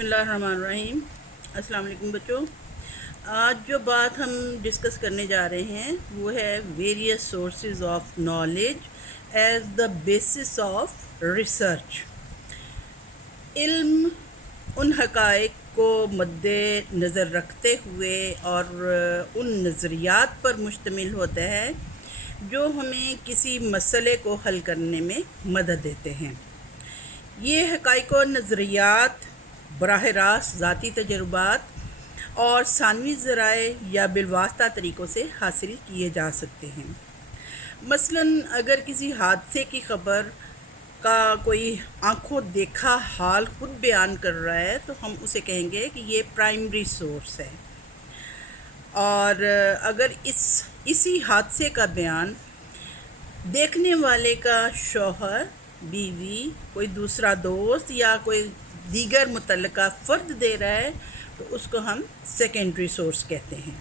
बिस्मिल्लाहिर्रहमानिर्रहीम। अस्सलाम वालेकुम बच्चों। आज जो बात हम डिस्कस करने जा रहे हैं वो है various sources of knowledge as the basis of research. इल्म उन हक़ाइक़ को मद्दे नज़र रखते हुए और उन नज़रियात पर मुश्तमिल होता है जो हमें किसी मसले को हल करने में मदद देते हैं। ये हक़ाइक़ और नज़रियात बराह रास्त ज़ाती तजुर्बात और सानवी ज़राए या बिलवास्ता तरीक़ों से हासिल किए जा सकते हैं। मसलन अगर किसी हादसे की ख़बर का कोई आंखों देखा हाल खुद बयान कर रहा है तो हम उसे कहेंगे कि ये प्राइमरी सोर्स है। और अगर इसी हादसे का बयान देखने वाले का शौहर, बीवी, कोई दूसरा दोस्त या कोई दीगर मुतल्लका फ़र्द दे रहा है तो उसको हम सेकेंडरी सोर्स कहते हैं।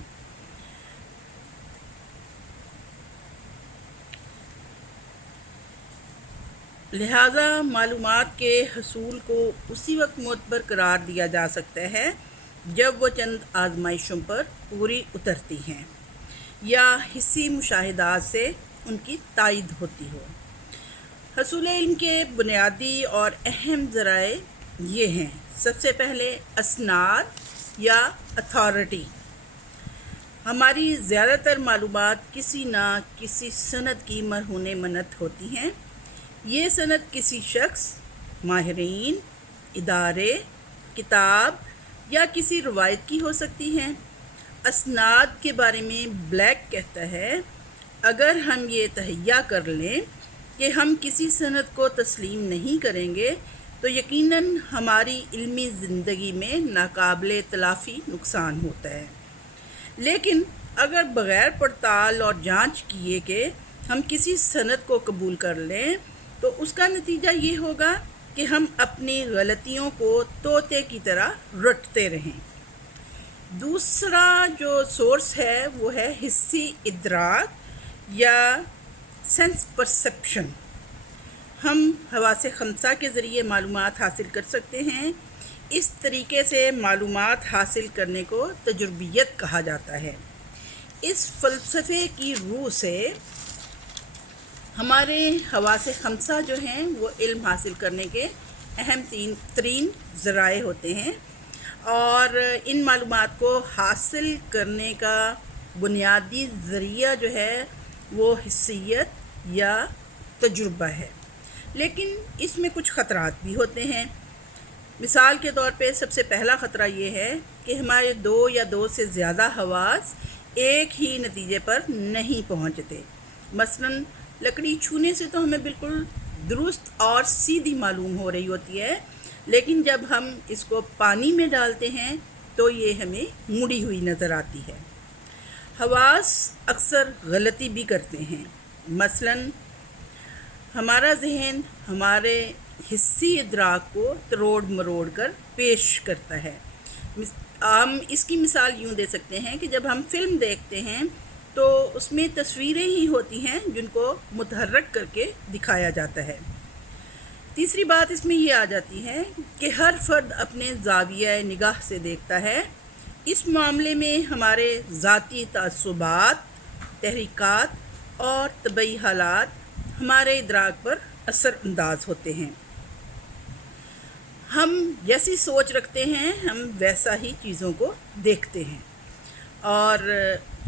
लिहाजा मालूमात के हसूल को उसी वक्त मोतबर करार दिया जा सकता है जब वो चंद आजमाइशों पर पूरी उतरती हैं या हिस्सी मुशाहिदात से उनकी तायद होती हो। हसूल इल्म के बुनियादी और अहम ज़राए ये हैं। सबसे पहले असनाद या अथॉरिटी। हमारी ज़्यादातर मालूमात किसी न किसी सनद की मरहून मनत होती हैं। ये सनद किसी शख्स, माहिरीन, इदारे, किताब या किसी रवायत की हो सकती हैं। असनाद के बारे में ब्लैक कहता है, अगर हम ये तहैया कर लें कि हम किसी सनद को तस्लीम नहीं करेंगे तो यकीनन हमारी इल्मी ज़िंदगी में नाकाबिले तलाफ़ी नुकसान होता है। लेकिन अगर बग़ैर पड़ताल और जांच किए कि हम किसी सनद को कबूल कर लें तो उसका नतीजा ये होगा कि हम अपनी गलतियों को तोते की तरह रटते रहें। दूसरा जो सोर्स है वो है हिस्सी इदराक या सेंस परसेप्शन। हम हवासे खमसा के ज़रिए मालूमात हासिल कर सकते हैं। इस तरीके से मालूमात हासिल करने को तजुर्बियत कहा जाता है। इस फ़लसफ़े की रूह से हमारे हवासे खमसा जो हैं वो इल्म हासिल करने के अहम तीन ज़राए होते हैं और इन मालूमात को हासिल करने का बुनियादी ज़रिया जो है वो हिस्सियत या तजुर्बा है। लेकिन इसमें कुछ ख़तरात भी होते हैं। मिसाल के तौर पे सबसे पहला ख़तरा ये है कि हमारे दो या दो से ज़्यादा हवास एक ही नतीजे पर नहीं पहुंचते। मसलन लकड़ी छूने से तो हमें बिल्कुल दुरुस्त और सीधी मालूम हो रही होती है, लेकिन जब हम इसको पानी में डालते हैं तो ये हमें मुड़ी हुई नज़र आती है। हवास अक्सर गलती भी करते हैं। मसलन हमारा जहन हमारे हिस्सी इदराक को तरोड़ मरोड़ कर पेश करता है। हम इसकी मिसाल यूँ दे सकते हैं कि जब हम फ़िल्म देखते हैं तो उसमें तस्वीरें ही होती हैं जिनको मुतहर्रक करके दिखाया जाता है। तीसरी बात इसमें ये आ जाती है कि हर फ़र्द अपने ज़ाविया निगाह से देखता है। इस मामले में हमारे ज़ाती तअस्सुबात, तहरीकात और तबई हालात हमारे इदराक पर असर अंदाज होते हैं। हम जैसी सोच रखते हैं हम वैसा ही चीज़ों को देखते हैं। और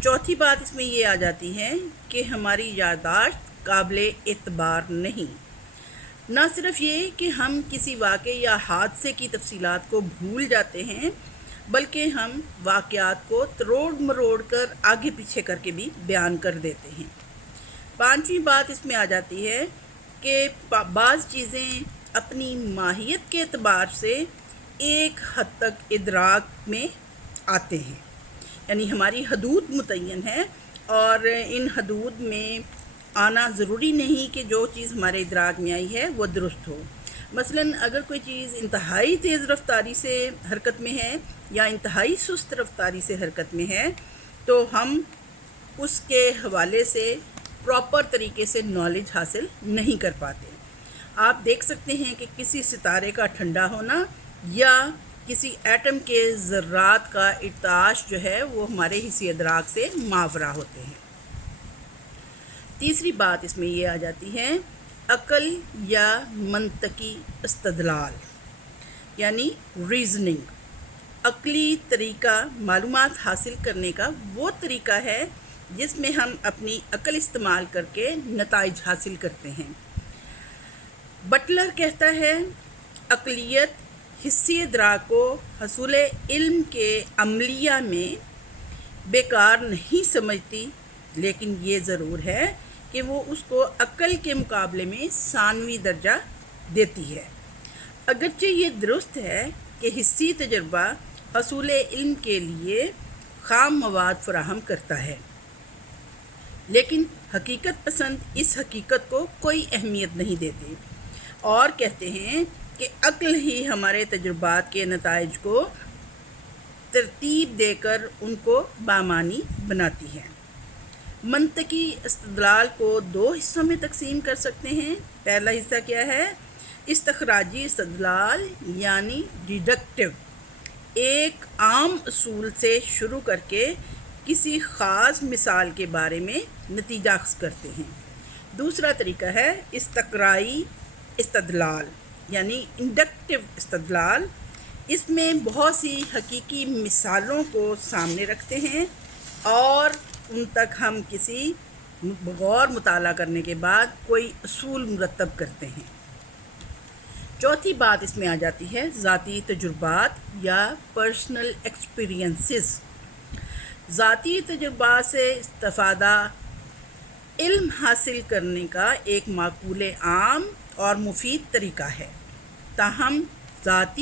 चौथी बात इसमें ये आ जाती है कि हमारी याददाश्त काबिले एतबार नहीं। ना सिर्फ ये कि हम किसी वाक़े या हादसे की तफसीलात को भूल जाते हैं बल्कि हम वाक़यात को तरोड़ मरोड़ कर आगे पीछे करके भी बयान कर देते हैं। पांचवी बात इसमें आ जाती है कि बाज़ चीज़ें अपनी माहियत के एतबार से एक हद तक इदराक में आते हैं, यानी हमारी हदूद मुतय्यन है और इन हदूद में आना ज़रूरी नहीं कि जो चीज़ हमारे इदराक में आई है वो दुरुस्त हो। मसलन अगर कोई चीज़ इंतहाई तेज़ रफ्तारी से हरकत में है या इंतहाई सुस्त रफ्तारी से हरकत में है तो हम उसके हवाले से प्रॉपर तरीके से नॉलेज हासिल नहीं कर पाते। आप देख सकते हैं कि किसी सितारे का ठंडा होना या کسی ایٹم کے ذرات کا ارتعاش جو ہے وہ ہمارے حسی ادراک سے ماورا ہوتے ہیں۔ تیسری بات اس میں یہ آ جاتی ہے عقل یا منطقی استدلال، یعنی ریزننگ۔ عقلی طریقہ معلومات حاصل کرنے کا وہ طریقہ ہے جس میں ہم اپنی عقل استعمال کر کے نتائج حاصل کرتے ہیں۔ بٹلر کہتا ہے عقلیت حسی ادراک کو حصول علم کے عملیہ میں بیکار نہیں سمجھتی، لیکن یہ ضرور ہے کہ وہ اس کو عقل کے مقابلے میں ثانوی درجہ دیتی ہے۔ اگرچہ یہ درست ہے کہ حسی تجربہ حصول علم کے لیے خام مواد فراہم کرتا ہے، لیکن حقیقت پسند اس حقیقت کو کوئی اہمیت نہیں دیتے اور کہتے ہیں کہ عقل ہی ہمارے تجربات کے نتائج کو ترتیب دے کر ان کو بامعنی بناتی ہے۔ منطقی استدلال کو دو حصوں میں تقسیم کر سکتے ہیں۔ پہلا حصہ کیا ہے؟ استخراجی استدلال یعنی ڈیڈکٹیو، ایک عام اصول سے شروع کر کے کسی خاص مثال کے بارے میں نتیجہ اخذ کرتے ہیں۔ دوسرا طریقہ ہے استقرائی استدلال یعنی انڈکٹیو استدلال، اس میں بہت سی حقیقی مثالوں کو سامنے رکھتے ہیں اور ان تک ہم کسی غور مطالعہ کرنے کے بعد کوئی اصول مرتب کرتے ہیں۔ چوتھی بات اس میں آ جاتی ہے ذاتی تجربات یا پرسنل ایکسپیرینسز۔ ذاتی تجربات سے استفادہ علم حاصل کرنے کا ایک معقول عام اور مفید طریقہ ہے، تاہم ذاتی